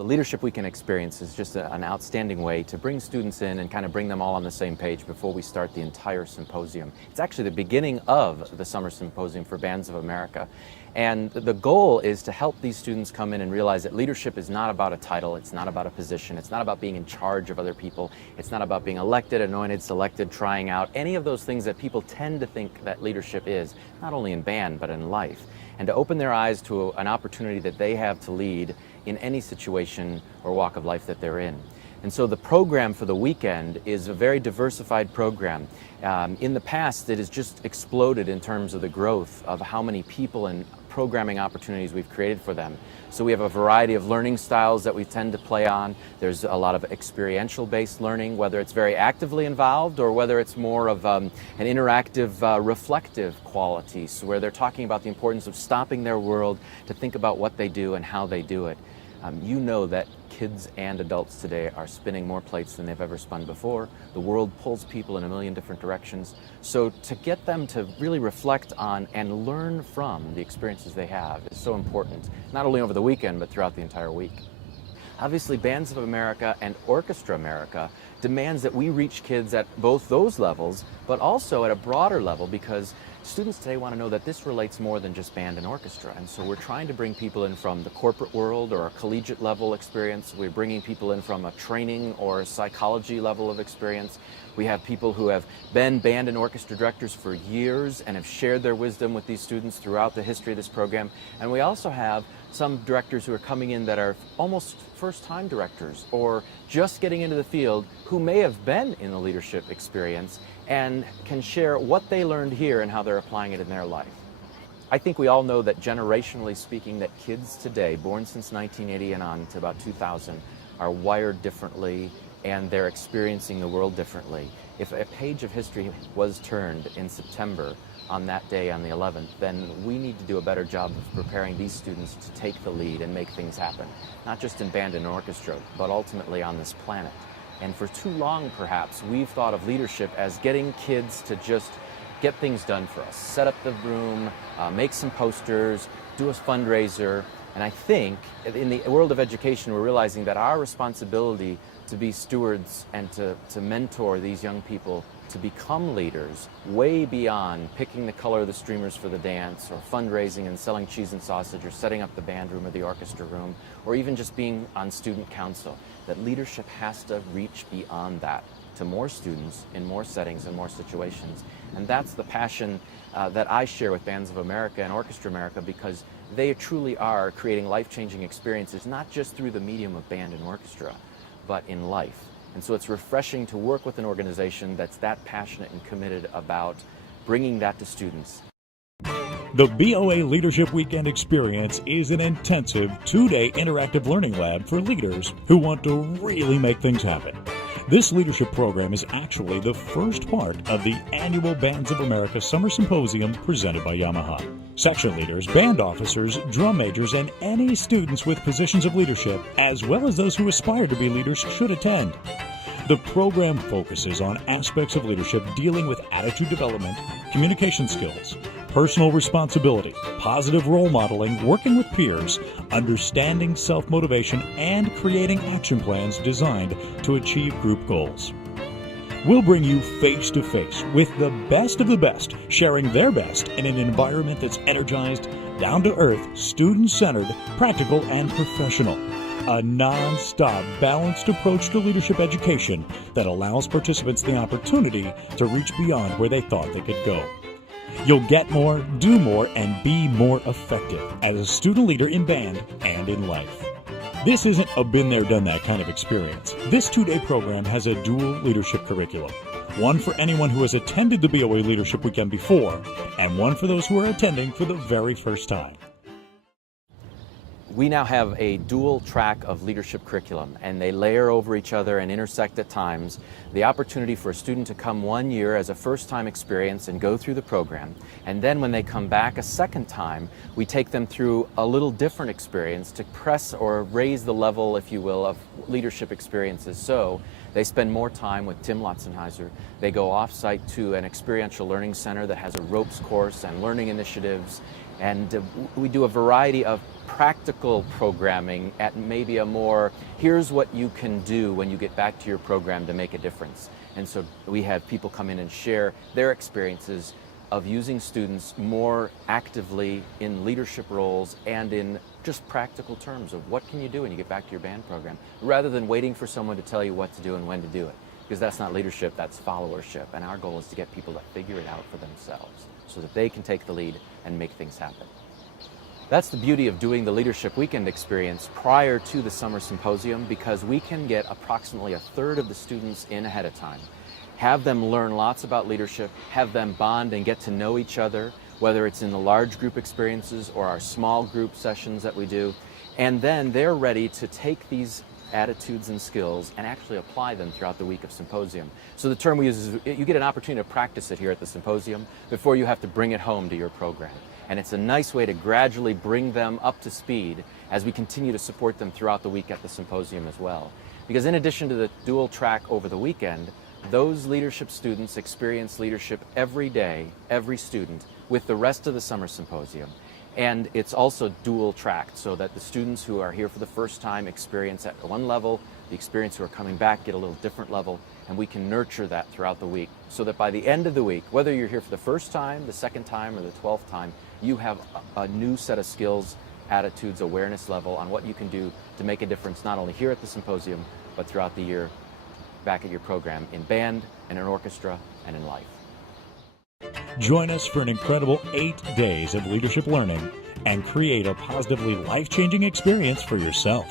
The Leadership Weekend experience is just an outstanding way to bring students in and kind of bring them all on the same page before we start the entire symposium. It's actually the beginning of the Summer Symposium for Bands of America. And the goal is to help these students come in and realize that leadership is not about a title, it's not about a position, it's not about being in charge of other people, it's not about being elected, anointed, selected, trying out, any of those things that people tend to think that leadership is, not only in band, but in life. And to open their eyes to an opportunity that they have to lead in any situation or walk of life that they're in. And so the program for the weekend is a very diversified program. In the past, it has just exploded in terms of the growth of how many people and programming opportunities we've created for them. So we have a variety of learning styles that we tend to play on. There's a lot of experiential-based learning, whether it's very actively involved or whether it's more of an interactive, reflective quality, so where they're talking about the importance of stopping their world to think about what they do and how they do it. You know that kids and adults today are spinning more plates than they've ever spun before. The world pulls people in a million different directions. So to get them to really reflect on and learn from the experiences they have is so important, not only over the weekend, but throughout the entire week. Obviously, Bands of America and Orchestra America demands that we reach kids at both those levels, but also at a broader level, because students today want to know that this relates more than just band and orchestra. And so we're trying to bring people in from the corporate world or a collegiate level experience. We're bringing people in from a training or psychology level of experience. We have people who have been band and orchestra directors for years and have shared their wisdom with these students throughout the history of this program. And we also have some directors who are coming in that are almost first-time directors or just getting into the field, who may have been in the leadership experience and can share what they learned here and how they're applying it in their life. I think we all know that, generationally speaking, that kids today, born since 1980 and on to about 2000, are wired differently and they're experiencing the world differently. If a page of history was turned in September on that day, on the 11th, then we need to do a better job of preparing these students to take the lead and make things happen, not just in band and orchestra, but ultimately on this planet. And for too long, perhaps, we've thought of leadership as getting kids to just get things done for us, set up the room, make some posters, do a fundraiser. And I think in the world of education, we're realizing that our responsibility to be stewards and to mentor these young people to become leaders, way beyond picking the color of the streamers for the dance, or fundraising and selling cheese and sausage, or setting up the band room or the orchestra room, or even just being on student council. That leadership has to reach beyond that to more students in more settings and more situations. And that's the passion that I share with Bands of America and Orchestra America, because they truly are creating life-changing experiences, not just through the medium of band and orchestra, but in life. And so it's refreshing to work with an organization that's that passionate and committed about bringing that to students. The BOA Leadership Weekend experience is an intensive 2-day interactive learning lab for leaders who want to really make things happen. This leadership program is actually the first part of the annual Bands of America Summer Symposium presented by Yamaha. Section leaders, band officers, drum majors, and any students with positions of leadership, as well as those who aspire to be leaders, should attend. The program focuses on aspects of leadership dealing with attitude development, communication skills, personal responsibility, positive role modeling, working with peers, understanding self-motivation, and creating action plans designed to achieve group goals. We'll bring you face-to-face with the best of the best, sharing their best in an environment that's energized, down-to-earth, student-centered, practical, and professional. A non-stop, balanced approach to leadership education that allows participants the opportunity to reach beyond where they thought they could go. You'll get more, do more, and be more effective as a student leader in band and in life. This isn't a been-there-done-that kind of experience. This 2-day program has a dual leadership curriculum. One for anyone who has attended the BOA Leadership Weekend before, and one for those who are attending for the very first time. We now have a dual track of leadership curriculum, and they layer over each other and intersect at times. The opportunity for a student to come 1 year as a first-time experience and go through the program, and then when they come back a second time, we take them through a little different experience to press or raise the level, if you will, of leadership experiences. So they spend more time with Tim Lotzenheiser. They go off-site to an experiential learning center that has a ropes course and learning initiatives. And we do a variety of practical programming at maybe a more, here's what you can do when you get back to your program to make a difference. And so we have people come in and share their experiences of using students more actively in leadership roles and in just practical terms of what can you do when you get back to your band program, rather than waiting for someone to tell you what to do and when to do it. Because that's not leadership, that's followership. And our goal is to get people to figure it out for themselves so that they can take the lead and make things happen. That's the beauty of doing the Leadership Weekend experience prior to the Summer Symposium, because we can get approximately a third of the students in ahead of time, have them learn lots about leadership, have them bond and get to know each other, whether it's in the large group experiences or our small group sessions that we do, and then they're ready to take these attitudes and skills and actually apply them throughout the week of symposium. So the term we use is you get an opportunity to practice it here at the symposium before you have to bring it home to your program. And it's a nice way to gradually bring them up to speed as we continue to support them throughout the week at the symposium as well. Because in addition to the dual track over the weekend, those leadership students experience leadership every day, every student, with the rest of the summer symposium. And it's also dual tracked, so that the students who are here for the first time experience at one level, the experience who are coming back get a little different level, and we can nurture that throughout the week, so that by the end of the week, whether you're here for the first time, the second time, or the 12th time, you have a new set of skills, attitudes, awareness level on what you can do to make a difference, not only here at the symposium, but throughout the year back at your program in band, and in orchestra, and in life. Join us for an incredible 8 days of leadership learning and create a positively life-changing experience for yourself.